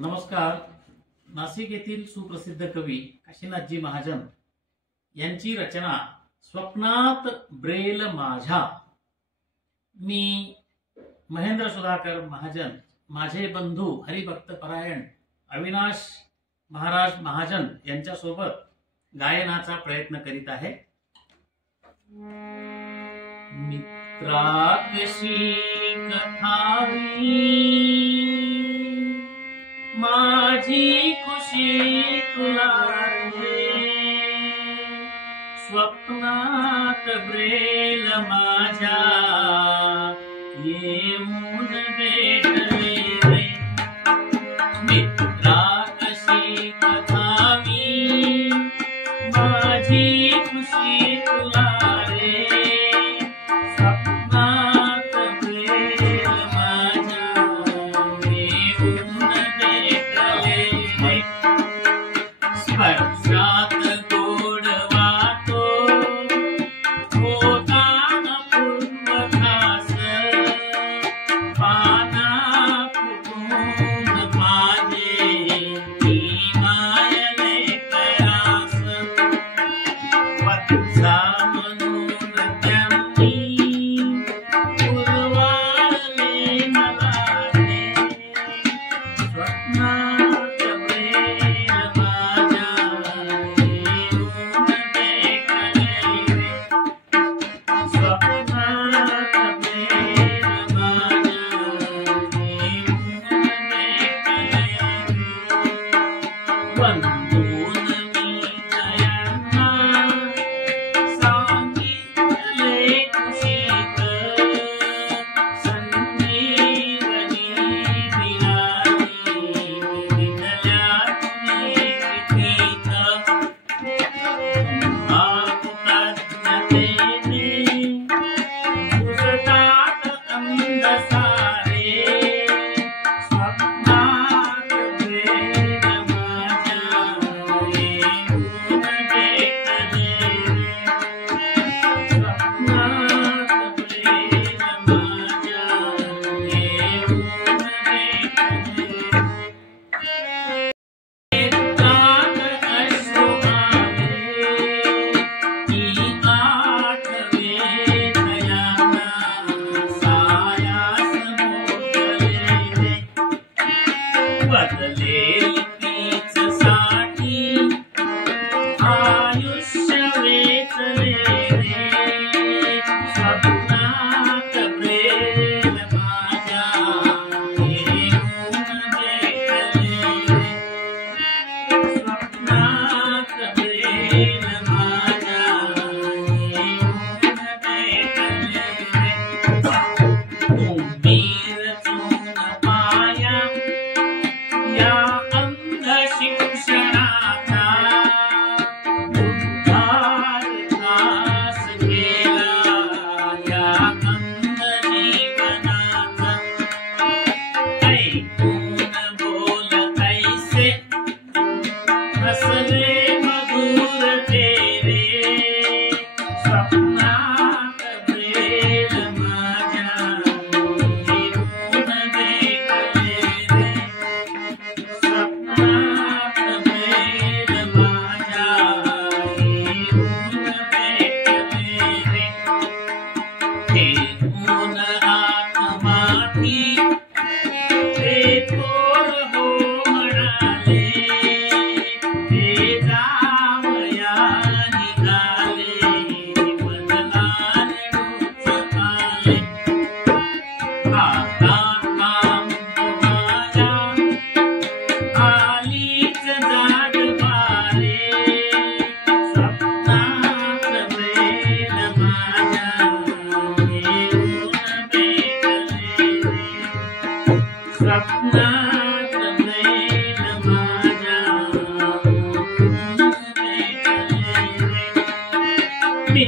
नमस्कार. नाशिक येथील सुप्रसिद्ध कवी काशीनाथजी महाजन यांची रचना स्वप्नात ब्रेल माझ्या. मी महेंद्र सुधाकर महाजन, माझे बंधू हरिभक्त परायण अविनाश महाराज महाजन यांच्या सोबत गायनाचा प्रयत्न करीत आहे. मित्रा कशी कथावी माझी खुशी तुला रे, स्वप्नात ब्रेल माझ्या येऊन भेटले रे. मित्रा कशी कथावी माझी खुशी तुला रे, स्वप्नात ब्रेल माझ्या येऊन भेटले रे. स्पर्शात गोडवा तो होताना पूर्वखास, पाना फुटून माझे ती मायले कयास. वत्सा म्हणून त्यांनी पुरवाले मला रे, स्वप्नात ब्रेल माझ्या येऊन भेटले रे. स्वप्नात ब्रेल माझ्या येऊन भेटले रे. वंदून मी जयांना सांगितले खुशीत, संजीवनी मिळाली विठल्या विठीत. कृतज्ञतेने सुजतात अंध सारे, स्वप्नात ब्रेल माझ्या येऊन भेटले रे. स्वप्नात ब्रेल माझ्या येऊन भेटले रे. नेत्रात अश्रू आले, ती आठवे दयाना सायास मोडले रे. बदलेल तीच साठी आयुष्य वेचले रे, स्वप्नात ब्रेल माझ्या येऊन भेटले रे. स्वप्नात ब्रेल माझ्या येऊन भेटले रे. तुम्ही रचून पाया या अंध शिक्षणाचा, उद्धार नाश केला या अंध जीवनाचा. ऐकून बोल ऐसे हसले मधुर तेरे, स्वप्नात ब्रेल माझ्या येऊन भेटले रे. स्वप्नात ब्रेल माझ्या येऊन भेटले रे. फेकून आत्माती ते थोर हो म्हणाले, ते जावया निघाले बदलाल डूच आले. आता काम माझ्या आलीच जाग पारे, स्वप्नात ब्रेल माझ्या येऊन भेटले रे. स्वप्नात ब्रेल माझ्या येऊन भेटले रे.